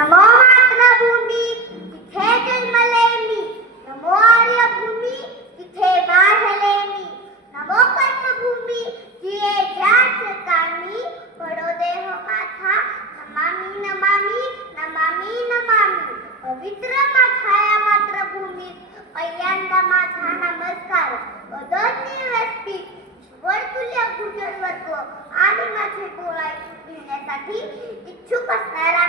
नमो मातृभूमी तिथे जन्मले मी नमो आर्यभूमी तिथे वाढले मी नमो कर्मभूमी जिये ज्याच कामी पडो देह माझा नमामी नमामी नमामी नमामी पवित्र माझा या मातृभूमीत पहिल्यांदा माझा नमस्कार अदरणीय व्यासपीठ वर्तुल्य गुजर वर्ग आणि माझे बोलाय घेण्यासाठी इच्छुक असणारा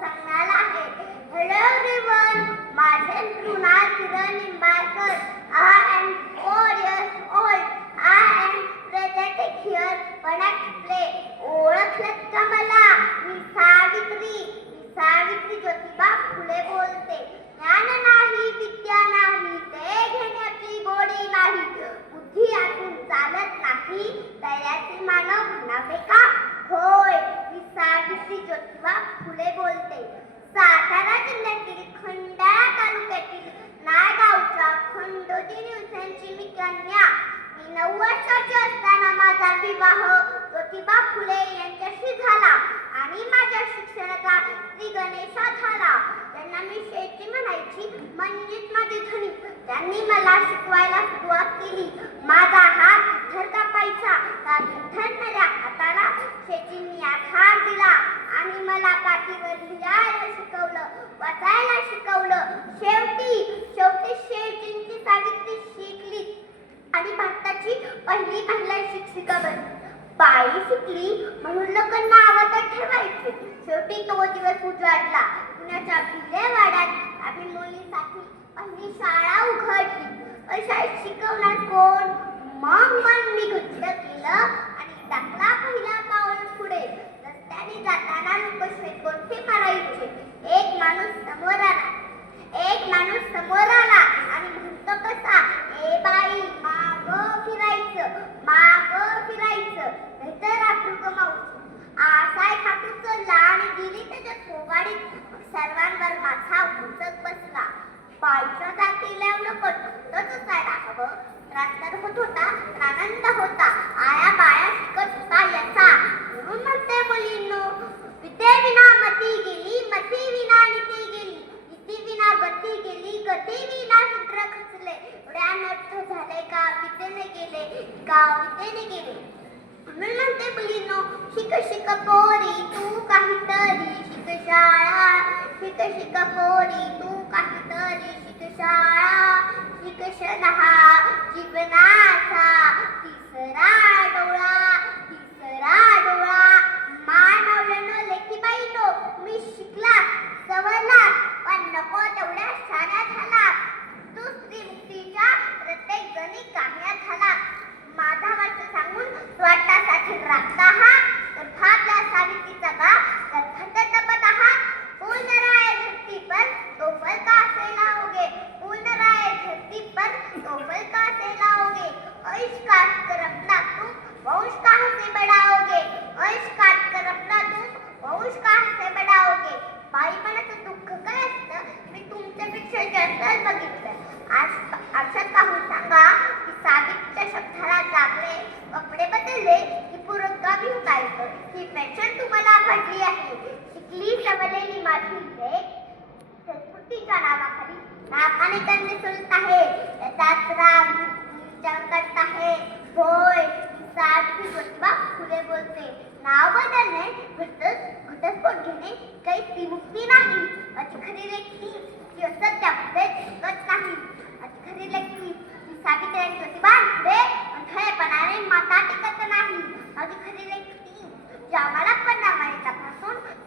सांगणार आहे. हॅलो एव्हरीवन माझे Mrunal Kiran Nimbalkar. I am four years old I am presenting here when I play ओळखलं का मला मी सावित्री मी सावित्री ज्योतिबा फुले बोलते ज्ञान नाही विद्या नाही ते घेण्याची गोडी नाही बुद्धी असून चालत नाही दयाचे मानव म्हणावे का होय मी सावित्री ज्योतिबा फुले बोलते सातारा जिल्ह्यातील खंडाळा तालुक्यातील नायगावच्या खंडोजी निवसांची मी कन्या मी नऊ वर्षाची असताना माझा विवाह ज्योतिबा फुले यांच्याशी झाला आणि माझ्या शिक्षणाचा श्री गणेशा झाला. त्यांना मी शेती म्हणायची म्हणजेच माझी धनी. त्यांनी मला शिकवायला सुरुवात केली. माझा हात धर कापायचा. त्या धरणाऱ्या हाताला शेतींनी आधार दिला. आणि मला पाठीवर लिहायला शिकवलं वाचायला शिकवलं. शेव शेवटी शेतींची सावित्री शिकली आणि भारताची पहिली महिला शिक्षिका बनली आई शिकली म्हणून लोकांना नावं ठेवायचे. शेवटी तो दिवस उजाडला. पुण्याच्या भिलेवाड्यात आम्ही मुलीसाठी पहिली शाळा उघडली. पण शाळेत शिकवणार कोण? मग मन मी घट्ट केलं. सर्वांवर माझा उचक बसला. बाईच्या जातीला एवढं पटतच असायला हवं. त्रास होत होता आनंद होता. आया बाया शिकत होता याचा. म्हणून म्हणते मुलींनो विद्येविना मती गेली मती विना नीती गेली. नीती विना गती गेली गती विना सूत्र खचले. एवढे नष्ट झाले का विद्येने गेले. का विद्येने गेले. म्हणून म्हणते मुलींनो शिक शिक पोरी तू काहीतरी शिक शाळा. शिक शिक पोरी तू काहीतरी शिक शाळा. नावाखाली नाकाने त्यांनी सुलत आहे त्याचाच राग आहे. होय सारखी ज्योतिबा फुले बोलते. नाव बदलणे घटस घटस्फोट घेणे काही त्रिमुक्ती नाही. अशी खरी व्यक्ती ती असत्यामध्ये चुकत नाही. अशी खरी व्यक्ती ती सावित्री आणि ज्योतिबा फुले खरेपणाने माता टिकत नाही. अशी खरी व्यक्ती ज्याला पण नामाने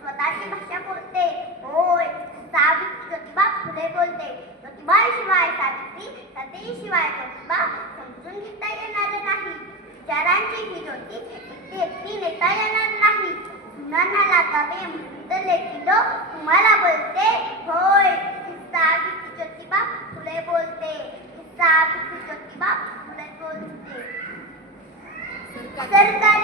स्वतःची भाषा बोलते. होय सावित्री ज्योतिबा फुले बोलते. ज्योतिबा शिवाय सावित्री सतीशिवाय ज्योतिबा समजून घेता येणार नाही. विचारांची ही ज्योती एकटी एकटी नेता येणार नाही. मुलांना लागावे म्हणून तर लेखिलो तुम्हाला बोलते होय सावित्री ज्योतिबा फुले बोलते. सावित्री ज्योतिबा फुले बोलते. सरकार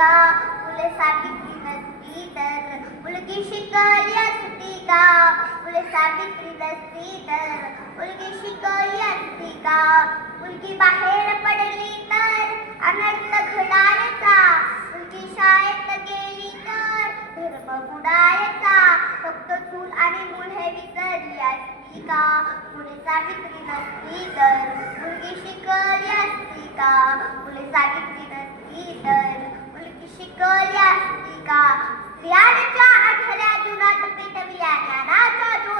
सावित्री नसती तर मुलगी शिकली असती का? फुले सावित्री नसती तर मुलगी शिकली असती का? मुलगी बाहेर पडली तर अनर्थ घडायचा. मुलगी शाळेत गेली तर धर्म बुडायचा. फक्त चूल आणि मूल हे विसरली असती का? मुले सावित्री नसती तर मुलगी शिकली असती का? मुले सावित्री नसती तर शिकल्या स्त्रिया स्त्रियांच्या आठल्या जुनात पेटविल्या. ज्ञानाचा जो